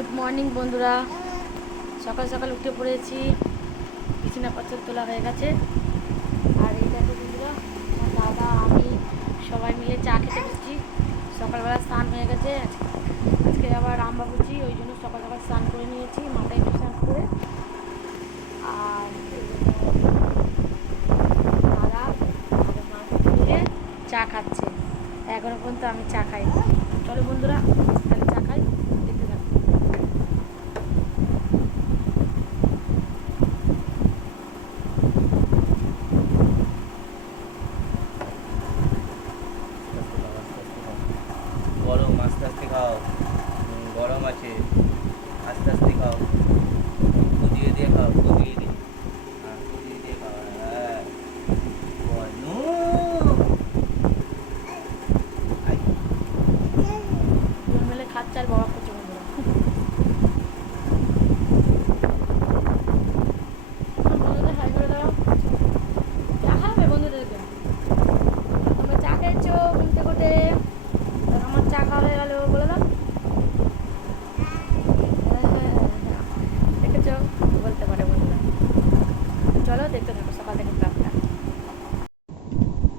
Good morning বন্ধুরা, সকাল সকাল উঠে পড়েছি। বিছানাপত্র তোলা হয়ে গেছে। আর এই দেখো বন্ধুরা, আমার দাদা আমি সবাই মিলে চা খেতে বসছি। সকালবেলা স্নান হয়ে গেছে, আজকে আবার আমবাবুচি, ওই জন্য সকাল সকাল স্নান করে নিয়েছি, মাথায় একটু স্নান করে। আর দাদা আর মা মিলে চা খাচ্ছে। এখনো পর্যন্ত আমি চা খাই। চলো বন্ধুরা, তাহলে চা খাই, দেখতে থাকো। গরম, আস্তে আস্তে খাও। গরম আছে, আস্তে আস্তে খাও। কুদিয়ে দিয়ে খাও, কুদিয়ে দিয়ে। হ্যাঁ, কুদিয়ে দিয়ে খাও। হ্যাঁ, বনু। আই। দুজন মিলে খাচ্ছে আর বাবা করছে বন্ধুরা। বন্ধুদের হাই করে দাও। চা খাবে বন্ধুদেরকে? তোমরা চা খেয়েছো ঘুম থেকে উঠে? আমার চা খাওয়া হয়ে গেল, বলে দাও। দেখেছো, বলতে পারে বন্ধুরা। চলো দেখতে থাকো সকাল থেকে ব্লগটা।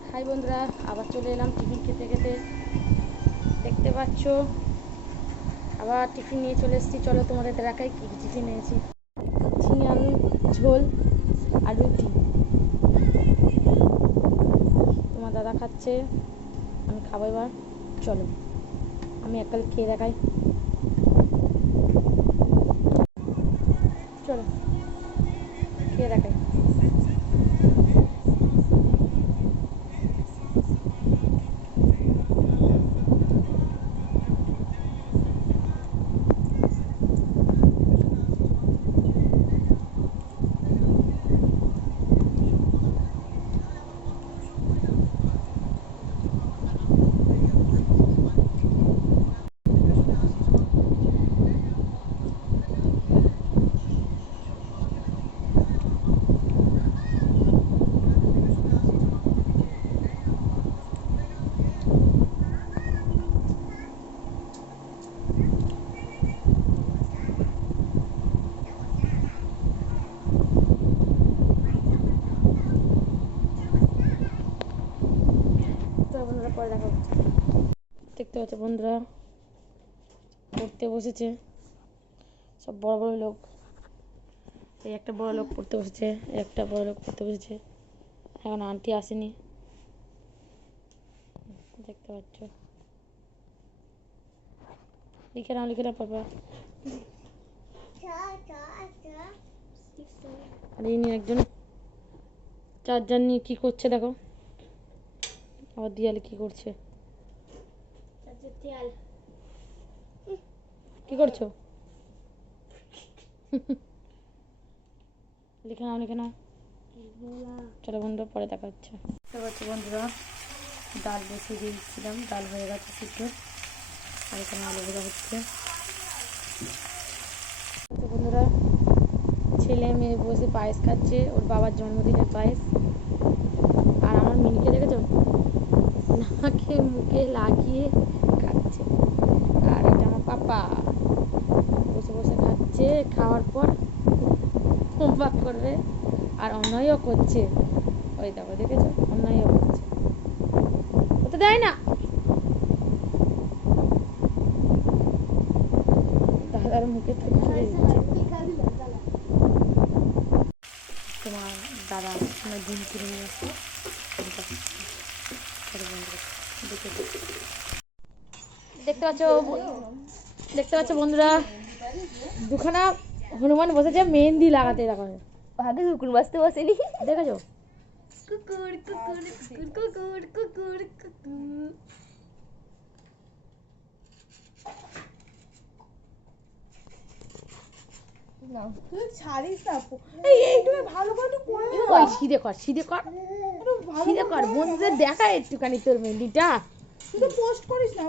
হাই বন্ধুরা, আবার চলে এলাম টিফিন খেতে খেতে। দেখতে পাচ্ছ আবার টিফিন নিয়ে চলে এসেছি। চলো তোমাদের দেখাই কী কী টিফিন নিয়েছি। ঝিঙে আলু ঝোল আর রুটি। তোমার দাদা খাচ্ছে, আমি খাবো এবার। চলো আমি এককাল খেয়ে দেখাই। চলো খেয়ে দেখাই। বন্ধুরা পরে দেখা হচ্ছে। দেখতে পাচ্ছ বন্ধুরা, পড়তে বসেছে সব বড় বড় লোক। এই একটা বড় লোক পড়তে বসেছে, একটা বড় লোক পড়তে বসেছে। এখন আন্টি আসেনি, দেখতে পাচ্ছ। লিখে নাও, লিখে নাও পাপা। আর ইনি একজন চার্জার নিয়ে কী করছে দেখো। আবার দিয়ালে কী করছে, কী করছো? লিখে নাও, লিখে নাও। চলো বন্ধুরা পরে দেখা হচ্ছে। বুঝতে পারছো বন্ধুরা, ডাল বসিয়ে দিয়েছিলাম, ডাল হয়ে গেছে সিদ্ধ। আর এখানে আলু ভাজা হচ্ছে। বন্ধুরা, ছেলে মেয়ে বসে পায়েস খাচ্ছে, ওর বাবার জন্মদিনের পায়েস। আর আমার মিনিকে দেখেছো, নাকে মুখে লাগিয়ে খাচ্ছে। আর এটা আমার পাপা বসে বসে খাচ্ছে। খাওয়ার পর হোমওয়ার্ক করবে আর অন্যায়ও করছে। ওই দেখো, দেখেছো, অন্যায়ও করছে, ওতে দেয় না। দাদার মুখে তো ছুঁড়ে দিচ্ছে। তোমার দাদা ডিম কিনে নিয়ে আসছে। দেখতে পাচ্ছ, দেখতে পাচ্ছ বন্ধুরা, দুখানা হনুমান বসেছে মেহেন্দি লাগাতে। দেখো আগে কুকুর বাঁচতে বসেনি, দেখেছো? কুকুর কুকুর কুকুর কুকুর কুকুর কুকুর। না তুই ছাড়িস না, এইটুকু ভালো করে করে ওই সিধে কর, সিধে কর, সিধে কর, বন্ধুদের দেখা একটুখানি তোর মেহেন্দিটা। তুই তো পোস্ট করিস না।